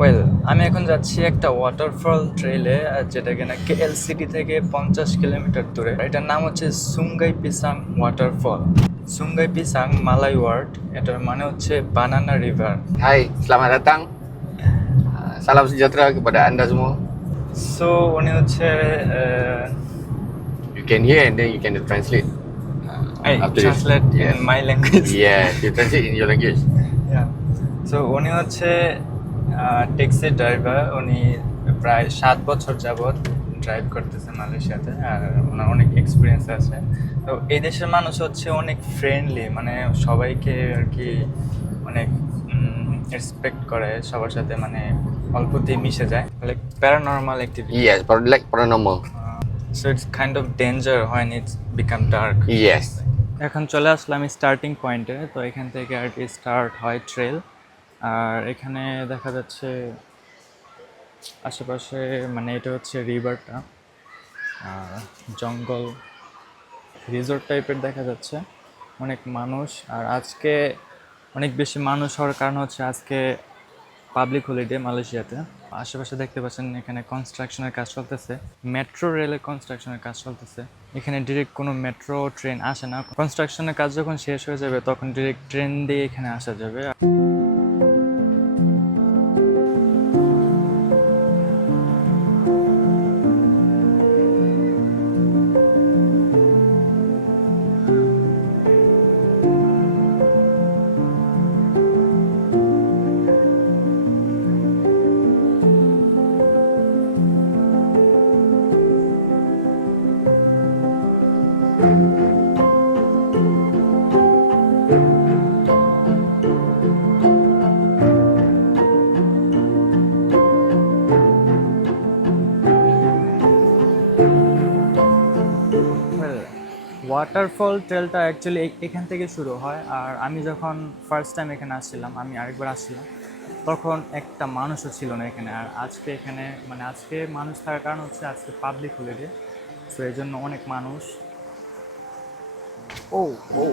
Well আমি এখন যাচ্ছি একটা ওয়াটারফল ট্রেলে যেটা কিনা কেএল সিটি থেকে পঞ্চাশ কিলোমিটার দূরে। এটার নাম হচ্ছে Sungai Pisang waterfall Sungai Pisang Malay word এটার মানে হচ্ছে বানানা রিভার হাই সালাম সালাম যাত্রা কিপাডা আন্দাজ মো সো উনি হচ্ছে you can hear and you can translate my language yeah you in your language yeah so উনি হচ্ছে ট্যাক্সি ড্রাইভার উনি প্রায় সাত বছর যাবৎ ড্রাইভ করতেছে মালয়েশিয়াতে আর ওনার অনেক এক্সপিরিয়েন্স আছে। তো এই দেশের মানুষ হচ্ছে অনেক ফ্রেন্ডলি মানে সবাইকে আর কি অনেক রেসপেক্ট করে সবার সাথে মানে অল্পতেই মিশে যায়। Like paranormal activity Yes, para like paranormal. So it's kind of danger when it's become dark Yes. এখন চলে আসলাম স্টার্টিং পয়েন্টে তো এখান থেকে আর কি স্টার্ট হয় ট্রেল আর এখানে দেখা যাচ্ছে আশেপাশে মানে এটা হচ্ছে রিভারটা, আর জঙ্গল, রিসোর্ট টাইপের দেখা যাচ্ছে। অনেক মানুষ, আর আজকে অনেক বেশি মানুষ হওয়ার কারণ হচ্ছে আজকে পাবলিক হলিডে মালয়েশিয়াতে। আশেপাশে দেখতে পাচ্ছেন এখানে কনস্ট্রাকশনের কাজ চলতেছে। মেট্রো রেলের কনস্ট্রাকশনের কাজ চলতেছে। এখানে ডিরেক্ট কোনো মেট্রো ট্রেন আসে না। কনস্ট্রাকশনের কাজ যখন শেষ হয়ে যাবে, তখন ডিরেক্ট ট্রেন দিয়ে এখানে আসা যাবে। ওয়াটারফল ট্রেলটা অ্যাকচুয়ালি এখান থেকে শুরু হয়। আর আমি যখন ফার্স্ট টাইম এখানে আসছিলাম, আমি আরেকবার আসছিলাম, তখন একটা মানুষও ছিল না এখানে। আর আজকে এখানে মানে আজকে মানুষ থাকার কারণ হচ্ছে আজকে পাবলিক হলিডে সো এই জন্য অনেক মানুষ। ও ও।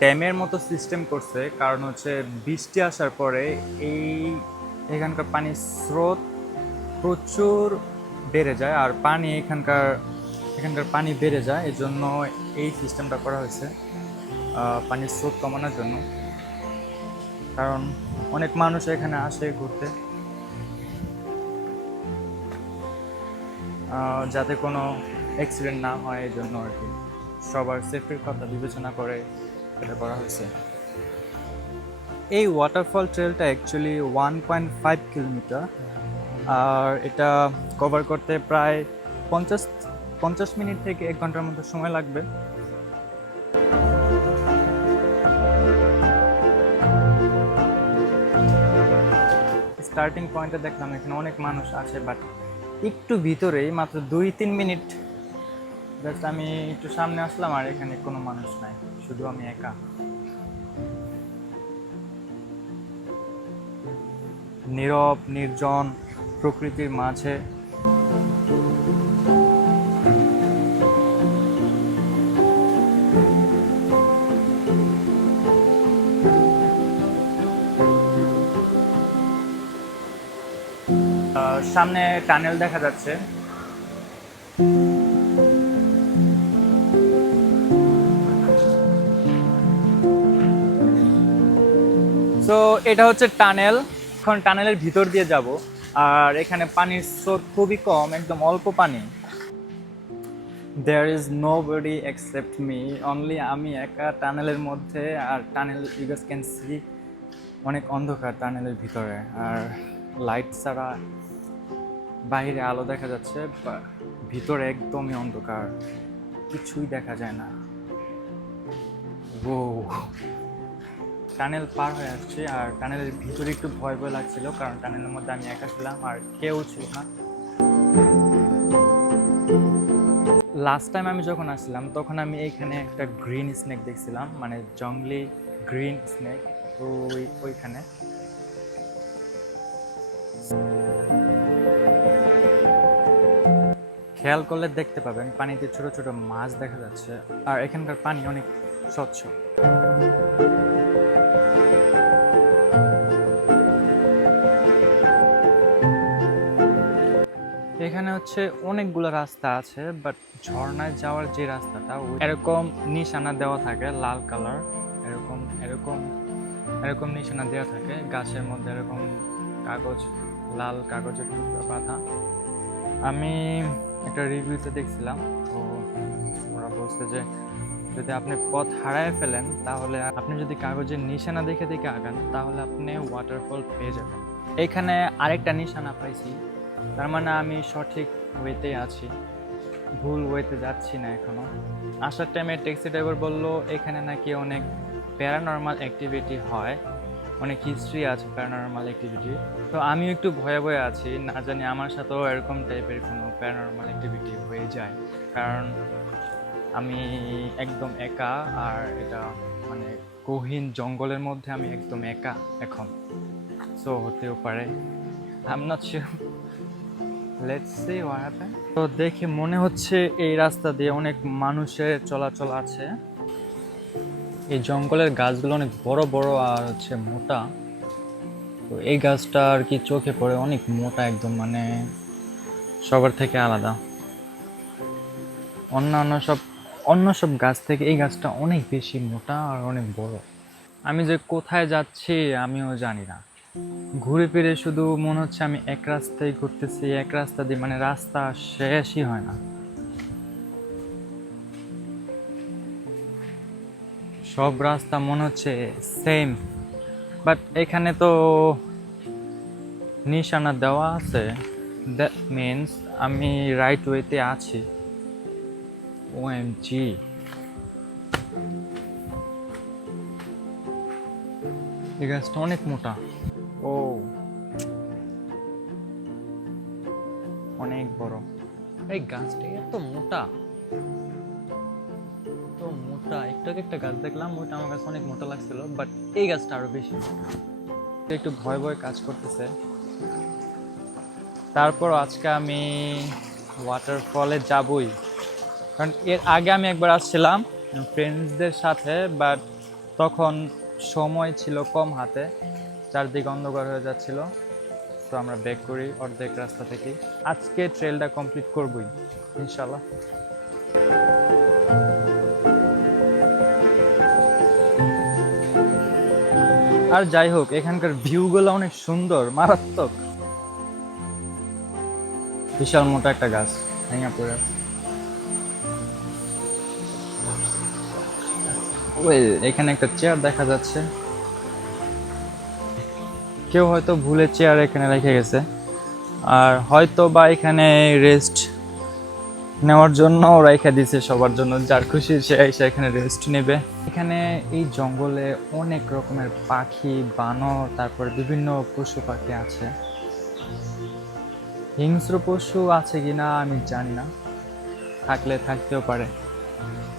ড্যামের মতো সিস্টেম করছে, কারণ হচ্ছে বৃষ্টি আসার পরে এই এখানকার পানির স্রোত প্রচুর বেড়ে যায় আর পানি এখানকার এখানকার পানি বেড়ে যায় এই জন্য এই সিস্টেমটা করা হয়েছে পানির স্রোত কমানোর জন্য। কারণ অনেক মানুষ এখানে আসে ঘুরতে। যাতে কোনো অ্যাক্সিডেন্ট না হয় এই জন্য আর কি। সবার সেফটির কথা বিবেচনা করে এটা করা হয়েছে। এই waterfall ট্রেলটা actually one point five kilometre আর এটা কভার করতে প্রায় পঞ্চাশ পঞ্চাশ মিনিট থেকে এক ঘণ্টার মতো সময় লাগবে। স্টার্টিং পয়েন্টে দেখলাম এখানে অনেক মানুষ আছে বাট একটু ভিতরেই মাত্র দুই তিন মিনিট জাস্ট আমি একটু সামনে আসলাম আর এখানে কোনো মানুষ নাই, শুধু আমি একা। নীরব, নির্জন প্রকৃতির মাঝে। সামনে টানেল দেখা যাচ্ছে। এটা হচ্ছে টানেল। এখন টানেলের ভিতর দিয়ে যাব। আর এখানে পানির স্রোত খুবই কম, একদম অল্প পানি। There is nobody except me only আমি একা টানেলের মধ্যে আর tunnel you guys can see অনেক অন্ধকার টানেলের ভিতরে। আর লাইট ছাড়া বাইরে আলো দেখা যাচ্ছে ভিতরে একদমই অন্ধকার। কিছুই দেখা যায় না। ও টানেল পার হয়ে আসছি আর টানেলের ভিতরে একটু ভয় ভয় লাগছিল, কারণ টানেলের মধ্যে আমি একা ছিলাম আর কেউ ছিল না। লাস্ট টাইম আমি যখন আসছিলাম, তখন আমি এইখানে একটা গ্রিন স্নেক দেখছিলাম মানে জঙ্গলি গ্রিন স্নেক ওই, ওইখানে। খেয়াল করলে দেখতে পাবেন, পানিতে ছোট ছোট মাছ দেখা যাচ্ছে, আর এখানকার পানি অনেক স্বচ্ছ। এখানে হচ্ছে অনেকগুলো রাস্তা আছে বাট ঝর্ণায় যাওয়ার যে রাস্তাটা এরকম নিশানা দেওয়া থাকে, লাল কালার, এরকম এরকম এরকম নিশানা দেওয়া থাকে, গাছের মধ্যে এরকম কাগজ, লাল কাগজের টুকরো বাঁধা আমি একটা রিভিউতে দেখছিলাম, তো ওরা বলছে যে যদি আপনি পথ হারায় ফেলেন, তাহলে আপনি যদি কাগজের নিশানা দেখে দেখে আগান, তাহলে আপনি ওয়াটারফল পেয়ে যাবেন। এখানে আরেকটা নিশানা পাইছি তার মানে আমি সঠিক ওয়েতে আছি। ভুল ওয়েতে যাচ্ছি না এখনও। আসার টাইমে ট্যাক্সি ড্রাইভার বলল, এখানে নাকি অনেক প্যারানর্মাল অ্যাক্টিভিটি হয়। অনেক হিস্ট্রি আছে প্যারানর্মাল অ্যাক্টিভিটি তো আমিও একটু ভয়ে ভয়ে আছি, না জানি আমার সাথেও এরকম টাইপের কোনো প্যারানর্মাল অ্যাক্টিভিটি হয়ে যায়। কারণ আমি একদম একা, আর এটা মানে গহীন জঙ্গলের মধ্যে আমি একদম একা এখন। সো হতেও পারে। I am not sure let's তো দেখে মনে হচ্ছে এই রাস্তা দিয়ে অনেক মানুষের চলাচল আছে। এই জঙ্গলের গাছগুলো অনেক বড় বড় আর হচ্ছে মোটা। তো এই গাছটা আর কি চোখে পড়ে, অনেক মোটা একদম মানে সবার থেকে আলাদা। অন্যান্য সব, অন্য সব গাছ থেকে এই গাছটা অনেক বেশি মোটা আর অনেক বড়। আমি যে কোথায় যাচ্ছি আমিও জানি না। ঘুরে ফিরে শুধু মনে হচ্ছে আমি এক রাস্তায় ঘুরতেছি, এক রাস্তা দিয়ে মানে রাস্তা শেষই হয় না। সব রাস্তা মনে হচ্ছে সেম বাট এখানে তো নিশানা দেওয়া আছে। দ্যাট মিনস আমি রাইট ওয়েতে আছি। ও এম জি এই গাছটা অনেক মোটা। ও। অনেক বড়। এই গাছটা এত মোটা। তো মোটা। একটু একটা গাছ দেখলাম, ওইটা আমার কাছে অনেক মোটা লাগছিল বাট এই গাছটা আরও বেশি একটু ভয় ভয় কাজ করতেছে। তারপর আজকে আমি ওয়াটারফলে যাবই। কারণ এর আগে আমি একবার আসছিলাম ফ্রেন্ডসদের সাথে বাট তখন সময় ছিল কম হাতে। চারদিক অন্ধকার হয়ে যাচ্ছিল। তো আমরা ব্যাক করি অর্ধেক রাস্তা থেকে আজকে ট্রেলটা কমপ্লিট করবই ইনশাল্লাহ আর যাই হোক, এখানকার ভিউগুলো অনেক সুন্দর, মারাত্মক। বিশাল মোটা একটা গাছ ভেঙে পড়ে। ওই এখানে একটা চেয়ার দেখা যাচ্ছে। কেউ হয়তো ভুলে চেয়ার এখানে রেখে গেছে। আর হয়তো বা এখানে রেস্ট নেওয়ার জন্য রেখে দিছে সবার জন্য, যার খুশি সে এসে এখানে রেস্ট নেবে। এখানে এই জঙ্গলে অনেক রকমের পাখি, বানর, তারপর বিভিন্ন পশু পাখি আছে। হিংস্র পশু আছে কি না আমি জানি না, থাকলে থাকতেও পারে।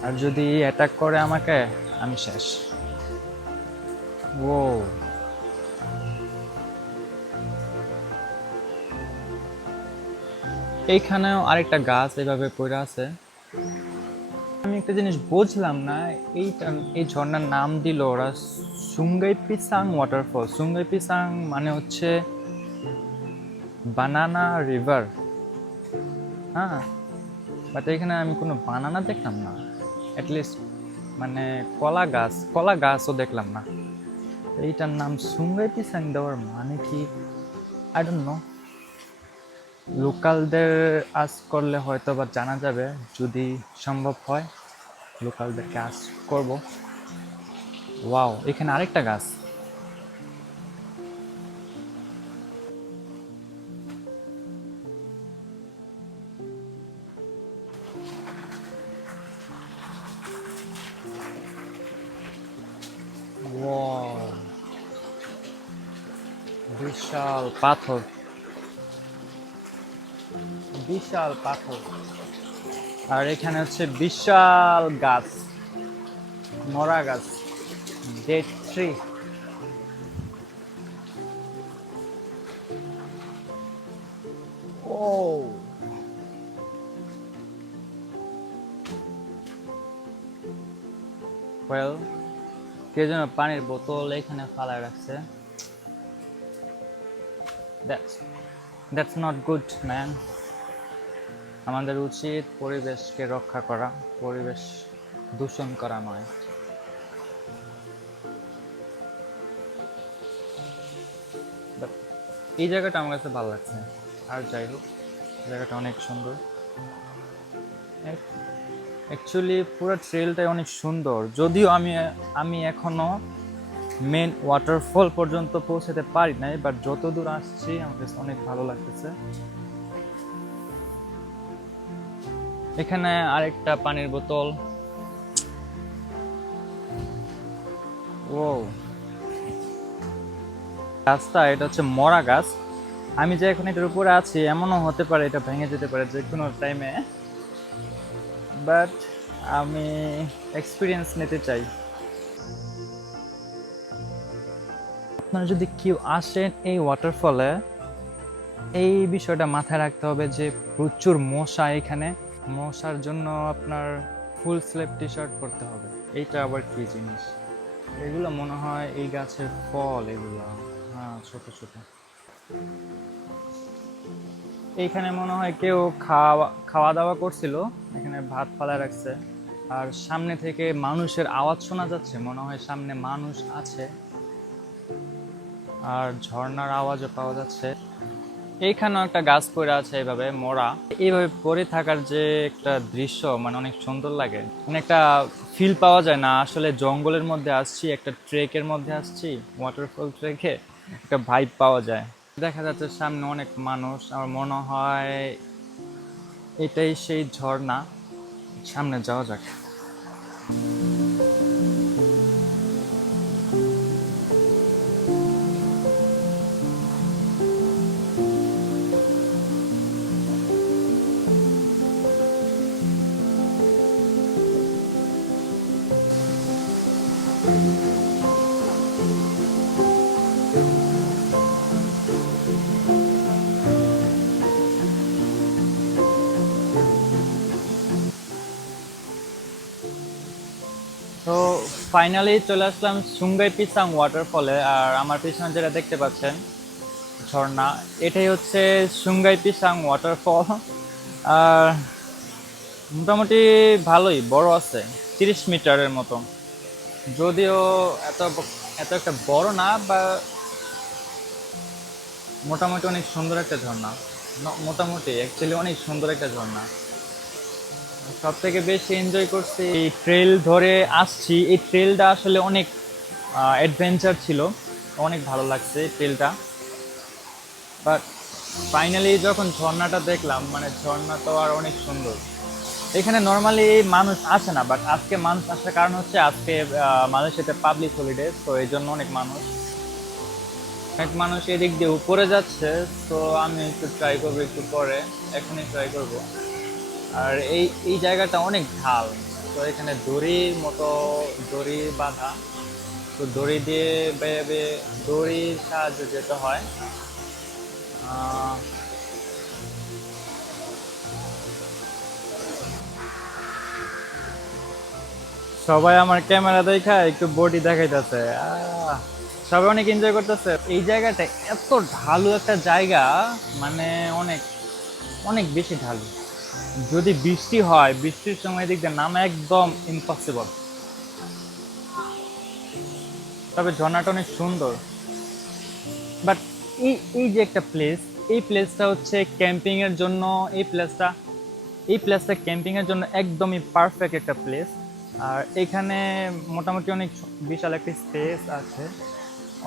আর যদি অ্যাটাক করে আমাকে, আমি শেষ। ও এইখানেও আরেকটা গাছ এভাবে পড়ে আছে। আমি একটা জিনিস বুঝলাম না, এইটা, এই ঝর্ণার নাম দিল ওরা Sungai Pisang waterfall Sungai Pisang মানে হচ্ছে বানানা রিভার হ্যাঁ বাট এখানে আমি কোনো বানানা দেখলাম না। অ্যাটলিস্ট মানে কলা গাছ, কলা গাছও দেখলাম না। এইটার নাম সুঙ্গাই পিসাং দেওয়ার মানে কি? আই ডোন্ট নো লোকালদের আজ করলে হয়তো বা জানা যাবে, যদি সম্ভব হয়, লোকালদেরকে আজ করব ওয়াও এখানে আরেকটা গাছ. বিশাল পাথর বিশাল পাথর। আর এখানে হচ্ছে বিশাল গাছ, মরা গাছ, ডেড ট্রি। ও। ওয়েল কে যেন পানির বোতল এখানে ফালায় রাখছে। That's that's not good man আমাদের উচিত পরিবেশকে রক্ষা করা, পরিবেশ দূষণ করা নয়। এই জায়গাটা আমার কাছে ভালো লাগছে। আর যাই হোক, জায়গাটা অনেক সুন্দর। অ্যাকচুয়ালি পুরো ট্রেলটাই অনেক সুন্দর। যদিও আমি আমি এখনও মেন ওয়াটারফল পর্যন্ত পৌঁছাতে পারি নাই বাট যত দূর আসছি, আমার কাছে অনেক ভালো লাগতেছে। এখানে আরেকটা পানির বোতল। ও গাছটা এটা হচ্ছে মরা গাছ। আমি যে এখন এটার উপরে আছি, এমনও হতে পারে এটা ভেঙে যেতে পারে যে কোনো টাইমে বাট আমি এক্সপিরিয়েন্স নিতে চাই। আপনারা যদি কেউ আসেন এই ওয়াটারফলে এই বিষয়টা মাথায় রাখতে হবে যে প্রচুর মশা এখানে। মশার জন্য আপনার ফুল স্লিপ টি শার্ট পরতে হবে। এইটা আবার কি জিনিস? এগুলো মনে হয় এই গাছের ফল এগুলো। হ্যাঁ ছোট ছোট। এইখানে মনে হয় কেউ খাওয়া খাওয়া দাওয়া করছিল, এখানে ভাত ফালা রাখছে। আর সামনে থেকে মানুষের আওয়াজ শোনা যাচ্ছে, মনে হয় সামনে মানুষ আছে। আর ঝর্নার আওয়াজও পাওয়া যাচ্ছে। এইখানেও একটা গাছ পড়ে আছে এইভাবে, মোড়া। এইভাবে পড়ে থাকার যে একটা দৃশ্য মানে অনেক সুন্দর লাগে। মানে একটা ফিল পাওয়া যায় না, আসলে জঙ্গলের মধ্যে আসছি, একটা ট্রেকের মধ্যে আসছি ওয়াটারফল ট্রেকে, একটা ভাইব পাওয়া যায়। দেখা যাচ্ছে সামনে অনেক মানুষ, আমার মনে হয় এটাই সেই ঝর্ণা। সামনে যাওয়া যাক। ফাইনালি চলে আসলাম সুঙ্গাই পিসাং ওয়াটারফলে আর আমার পিছনে যেটা দেখতে পাচ্ছেন, ঝর্ণা, এটাই হচ্ছে সুঙ্গাই পিসাং ওয়াটারফল আর মোটামুটি ভালোই, বড় আছে, তিরিশ মিটারের মতো। যদিও এত এত একটা বড় না, বা মোটামুটি অনেক সুন্দর একটা ঝর্ণা। মোটামুটি অ্যাকচুয়ালি অনেক সুন্দর একটা ঝর্ণা। সব থেকে বেশি এনজয় করছি এই ট্রেল ধরে আসছি। এই ট্রেলটা আসলে অনেক অ্যাডভেঞ্চার ছিল। অনেক ভালো লাগছে এই ট্রেলটা বাট ফাইনালি যখন ঝর্ণাটা দেখলাম মানে ঝর্ণা তো আর অনেক সুন্দর। এখানে নর্মালি মানুষ আসে না বাট আজকে মানুষ আসার কারণ হচ্ছে আজকে মানুষ মালয়েশিয়াতে পাবলিক হলিডে তো এই জন্য অনেক মানুষ। অনেক মানুষ এদিক দিয়ে উপরে যাচ্ছে, তো আমি একটু ট্রাই করব একটু পরে। এখনই ট্রাই করব। আর এই এই জায়গাটা অনেক ঢাল। তো এখানে দড়ির মতো দড়ি বাঁধা। তো দড়ি দিয়ে বেয়ে বেয়ে দড়ির সাহায্যে যেতে হয়। সবাই আমার ক্যামেরা দেখা, একটু বডি দেখাইতেছে। সবাই অনেক এনজয় করতেছে। এই জায়গাটা এত ঢালু একটা জায়গা মানে অনেক অনেক বেশি ঢালু। যদি বৃষ্টি হয়, বৃষ্টির সময় দিয়ে নামা একদম ইম্পসিবল তবে ঝর্ণাটা অনেক সুন্দর। বাট এই এই যে একটা প্লেস এই প্লেসটা হচ্ছে ক্যাম্পিংয়ের জন্য, এই প্লেসটা এই প্লেসটা ক্যাম্পিংয়ের জন্য একদমই পারফেক্ট একটা প্লেস আর এখানে মোটামুটি অনেক বিশাল একটা স্পেস আছে।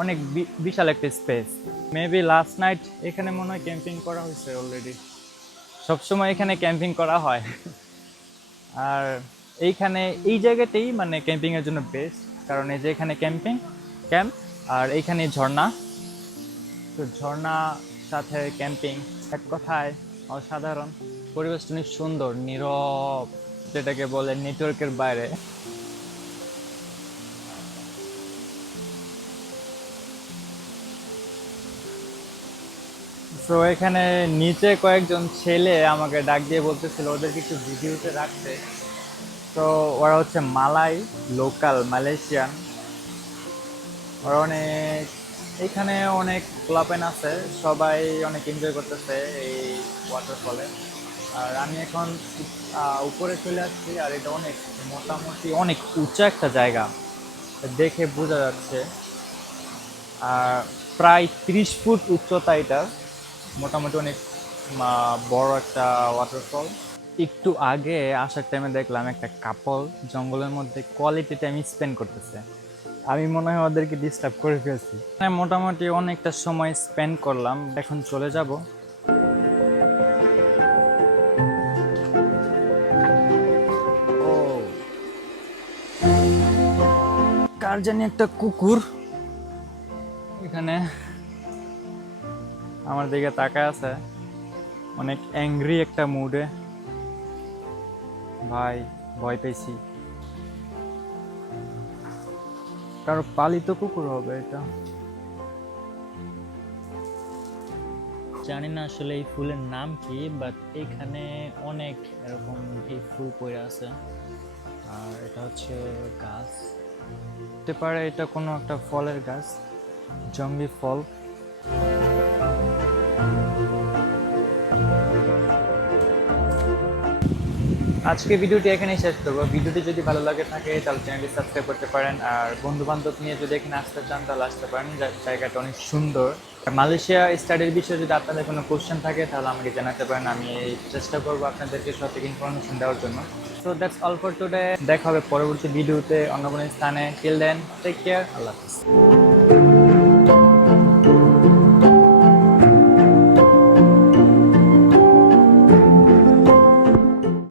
অনেক বিশাল একটা স্পেস মেবি লাস্ট নাইট এখানে মনে হয় ক্যাম্পিং করা হয়েছে অলরেডি সবসময় এখানে ক্যাম্পিং করা হয়। আর এইখানে, এই জায়গাতেই মানে ক্যাম্পিংয়ের জন্য বেস্ট কারণ এই যে এখানে ক্যাম্পিং, ক্যাম্প, আর এইখানে ঝর্ণা। তো ঝর্ণা সাথে ক্যাম্পিং এক কথায় অসাধারণ। পরিবেশটা অনেক সুন্দর, নীরব, যেটাকে বলে নেটওয়ার্কের বাইরে। তো এখানে নিচে কয়েকজন ছেলে আমাকে ডাক দিয়ে বলতেছিল, ওদেরকে একটু ভিডিওতে রাখতে। তো ওরা হচ্ছে মালাই, লোকাল, মালয়েশিয়ান। ওরা অনেক, এখানে অনেক ক্লাবেন আছে, সবাই অনেক এনজয় করতেছে এই ওয়াটারফলে আর আমি এখন উপরে চলে আসছি, আর এটা অনেক মোটামুটি অনেক উঁচা একটা জায়গা, দেখে বোঝা যাচ্ছে। আর প্রায় ত্রিশ ফুট উচ্চতা এটা। মোটামুটি অনেক বড় একটা ওয়াটারফল একটু আগে আসার টাইমে দেখলাম একটা কাপল জঙ্গলের মধ্যে কোয়ালিটি টাইম স্পেন্ড করতেছে। আমি মনে হয় ওদেরকে ডিস্টার্ব করে ফেলছি। হ্যাঁ মোটামুটি অনেকটা সময় স্পেন্ড করলাম এখন চলে যাব। ও কার জানি একটা কুকুর। এখানে আমার দিকে তাকায় আছে। অনেক অ্যাংরি একটা মুডে ভাই ভয় পেয়েছি। কারও পালিত কুকুর হবে এটা। জানি না আসলে এই ফুলের নাম কি বাট এখানে অনেক এরকম এই ফুল পড়ে আছে। আর এটা হচ্ছে গাছ। হতে পারে এটা কোনো একটা ফলের গাছ জঙ্গলি ফল। আজকে ভিডিওটি এখানেই শেষ করব। ভিডিওটি যদি ভালো লাগে থাকে, তাহলে চ্যানেলটি সাবস্ক্রাইব করতে পারেন। আর বন্ধু বান্ধব নিয়ে যদি এখানে আসতে চান, তাহলে আসতে পারেন। জায়গাটা অনেক সুন্দর। মালয়েশিয়া স্টাডির বিষয়ে যদি আপনাদের কোনো কোশ্চেন থাকে, তাহলে আমাকে জানাতে পারেন। আমি চেষ্টা করব আপনাদেরকে সঠিক ইনফরমেশন দেওয়ার জন্য। So that's all for today দেখা হবে পরবর্তী ভিডিওতে অন্য কোনো স্থানে। টিল দেন টেক কেয়ার আল্লাহ হাফিজ।